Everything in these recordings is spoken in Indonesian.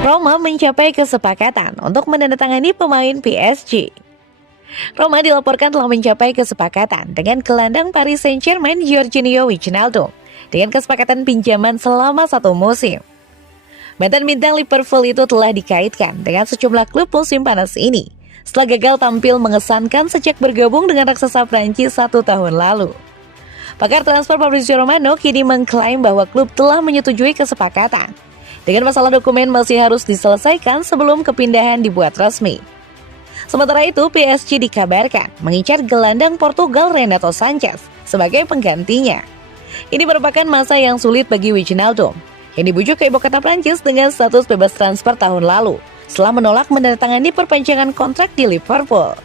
Roma mencapai kesepakatan untuk menandatangani pemain PSG. Roma dilaporkan telah mencapai kesepakatan dengan gelandang Paris Saint-Germain Georginio Wijnaldum dengan kesepakatan pinjaman selama 1 musim. Mantan bintang Liverpool itu telah dikaitkan dengan sejumlah klub musim panas ini setelah gagal tampil mengesankan sejak bergabung dengan raksasa Prancis 1 tahun lalu. Pakar transfer Fabrizio Romano kini mengklaim bahwa klub telah menyetujui kesepakatan dengan masalah dokumen masih harus diselesaikan sebelum kepindahan dibuat resmi. Sementara itu, PSG dikabarkan mengincar gelandang Portugal Renato Sanches sebagai penggantinya. Ini merupakan masa yang sulit bagi Wijnaldum, yang dibujuk ke ibu kota Prancis dengan status bebas transfer tahun lalu, setelah menolak menandatangani perpanjangan kontrak di Liverpool.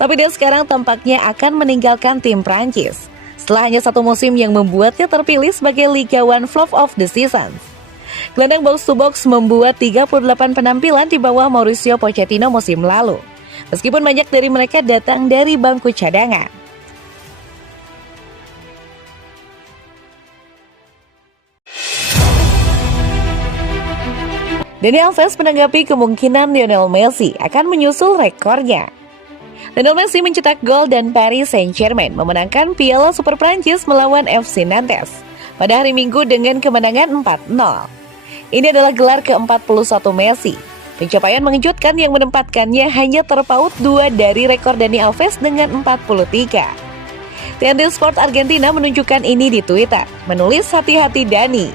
Tapi dia sekarang tampaknya akan meninggalkan tim Prancis, setelah hanya 1 musim yang membuatnya terpilih sebagai Liga One Flop of the Season. Gelandang box-to-box membuat 38 penampilan di bawah Mauricio Pochettino musim lalu, meskipun banyak dari mereka datang dari bangku cadangan. Dani Alves menanggapi kemungkinan Lionel Messi akan menyusul rekornya. Lionel Messi mencetak gol dan Paris Saint-Germain memenangkan Piala Super Prancis melawan FC Nantes pada hari Minggu dengan kemenangan 4-0. Ini adalah gelar ke-41 Messi. Pencapaian mengejutkan yang menempatkannya hanya terpaut 2 dari rekor Dani Alves dengan 43. TNT Sport Argentina menunjukkan ini di Twitter, menulis hati-hati Dani.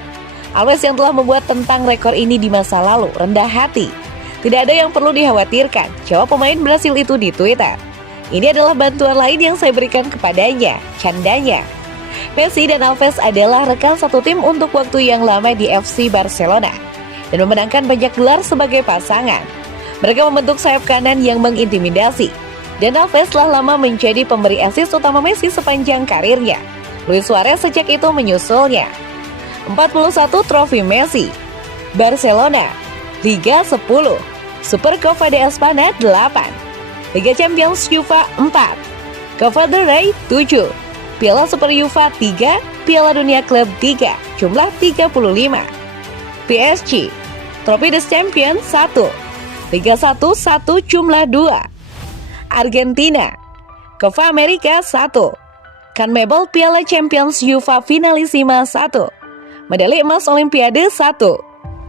Alves yang telah membuat tentang rekor ini di masa lalu rendah hati. Tidak ada yang perlu dikhawatirkan, jawab pemain Brasil itu di Twitter. Ini adalah bantuan lain yang saya berikan kepadanya, candanya. Messi dan Alves adalah rekan satu tim untuk waktu yang lama di FC Barcelona dan memenangkan banyak gelar sebagai pasangan. Mereka membentuk sayap kanan yang mengintimidasi, dan Alves telah lama menjadi pemberi assist utama Messi sepanjang karirnya. Luis Suarez sejak itu menyusulnya. 41 trofi Messi. Barcelona, Liga 10, Super Copa de Espana 8, Liga Champions UEFA 4, Copa del Rey 7, Piala Super UEFA 3, Piala Dunia Klub 3, jumlah 35. PSG, Trofi des Champions 1, Liga 1 1, jumlah 2. Argentina, Copa America 1, CONMEBOL Piala Champions UEFA Finalissima 1, medali emas Olimpiade 1,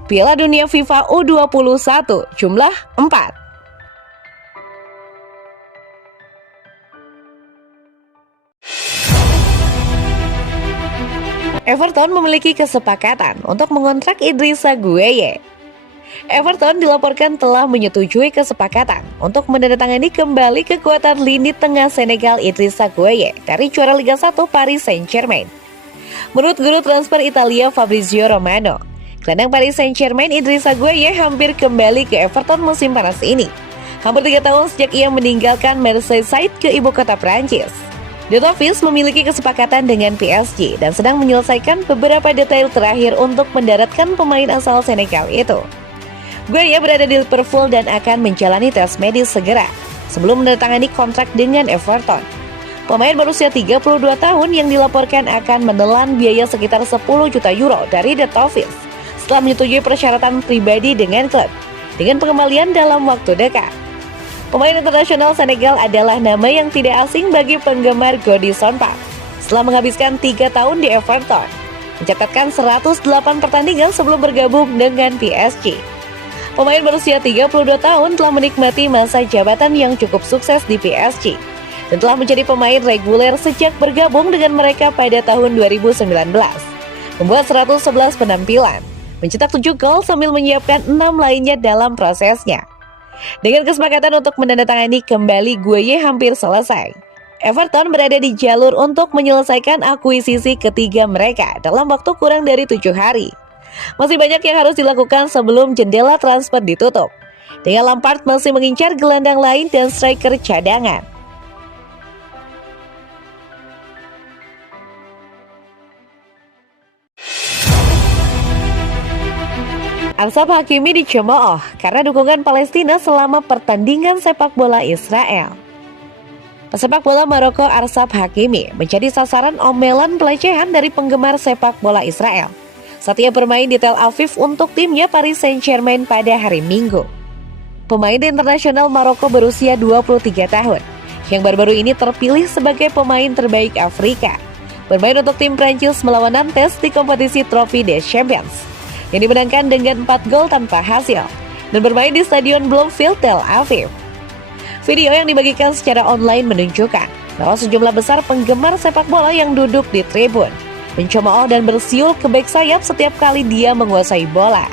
Piala Dunia FIFA U21, jumlah 4. Everton memiliki kesepakatan untuk mengontrak Idrissa Gueye. Everton dilaporkan telah menyetujui kesepakatan untuk menandatangani kembali kekuatan lini tengah Senegal Idrissa Gueye dari juara Liga 1 Paris Saint-Germain. Menurut guru transfer Italia Fabrizio Romano, gelandang Paris Saint-Germain Idrissa Gueye hampir kembali ke Everton musim panas ini. Hampir 3 tahun sejak ia meninggalkan Merseyside ke ibu kota Prancis. The Toffees memiliki kesepakatan dengan PSG dan sedang menyelesaikan beberapa detail terakhir untuk mendaratkan pemain asal Senegal itu. Gueye berada di Liverpool dan akan menjalani tes medis segera sebelum menandatangani kontrak dengan Everton. Pemain berusia 32 tahun yang dilaporkan akan menelan biaya sekitar 10 juta euro dari The Toffees setelah menyetujui persyaratan pribadi dengan klub dengan pengembalian dalam waktu dekat. Pemain internasional Senegal adalah nama yang tidak asing bagi penggemar Godison Park setelah menghabiskan 3 tahun di Everton, mencatatkan 108 pertandingan sebelum bergabung dengan PSG. Pemain berusia 32 tahun telah menikmati masa jabatan yang cukup sukses di PSG dan telah menjadi pemain reguler sejak bergabung dengan mereka pada tahun 2019. Membuat 111 penampilan, mencetak 7 gol sambil menyiapkan 6 lainnya dalam prosesnya. Dengan kesepakatan untuk menandatangani kembali Gueye hampir selesai, Everton berada di jalur untuk menyelesaikan akuisisi ketiga mereka dalam waktu kurang dari 7 hari. Masih banyak yang harus dilakukan sebelum jendela transfer ditutup, dengan Lampard masih mengincar gelandang lain dan striker cadangan. Achraf Hakimi dicemooh karena dukungan Palestina selama pertandingan sepak bola Israel. Pesepak bola Maroko Achraf Hakimi menjadi sasaran omelan pelecehan dari penggemar sepak bola Israel saat ia bermain di Tel Aviv untuk timnya Paris Saint-Germain pada hari Minggu. Pemain internasional Maroko berusia 23 tahun yang baru-baru ini terpilih sebagai pemain terbaik Afrika bermain untuk tim Prancis melawan Nantes di kompetisi Trophée des Champions yang dimenangkan dengan 4 gol tanpa hasil dan bermain di Stadion Bloomfield Tel Aviv. Video yang dibagikan secara online menunjukkan bahwa sejumlah besar penggemar sepak bola yang duduk di tribun mencemooh dan bersiul ke bek sayap setiap kali dia menguasai bola.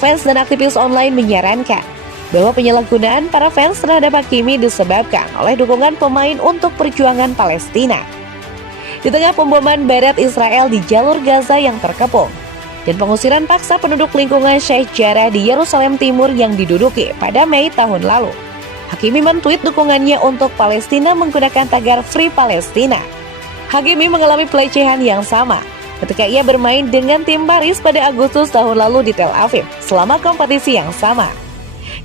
Fans dan aktivis online menyarankan bahwa penyalahgunaan para fans terhadap Hakimi disebabkan oleh dukungan pemain untuk perjuangan Palestina. Di tengah pemboman barat Israel di jalur Gaza yang terkepung dan pengusiran paksa penduduk lingkungan Sheikh Jarrah di Yerusalem Timur yang diduduki pada Mei tahun lalu, Hakimi men-tweet dukungannya untuk Palestina menggunakan tagar Free Palestina. Hakimi mengalami pelecehan yang sama ketika ia bermain dengan tim Paris pada Agustus tahun lalu di Tel Aviv selama kompetisi yang sama.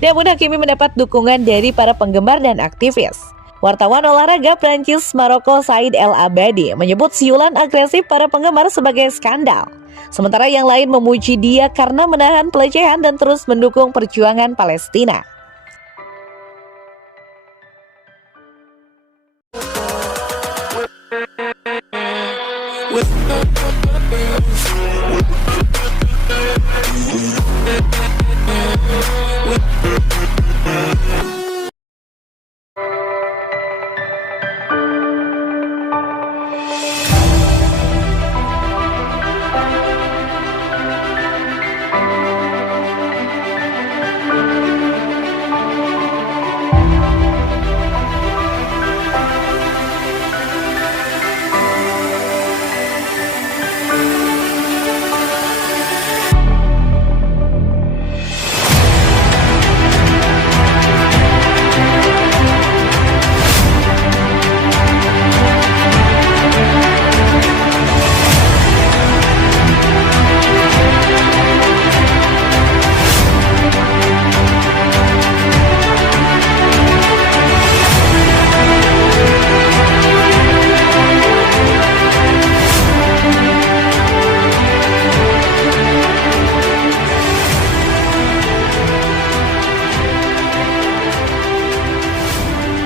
Namun Hakimi mendapat dukungan dari para penggemar dan aktivis. Wartawan olahraga Prancis Maroko Said El Abadi menyebut siulan agresif para penggemar sebagai skandal. Sementara yang lain memuji dia karena menahan pelecehan dan terus mendukung perjuangan Palestina.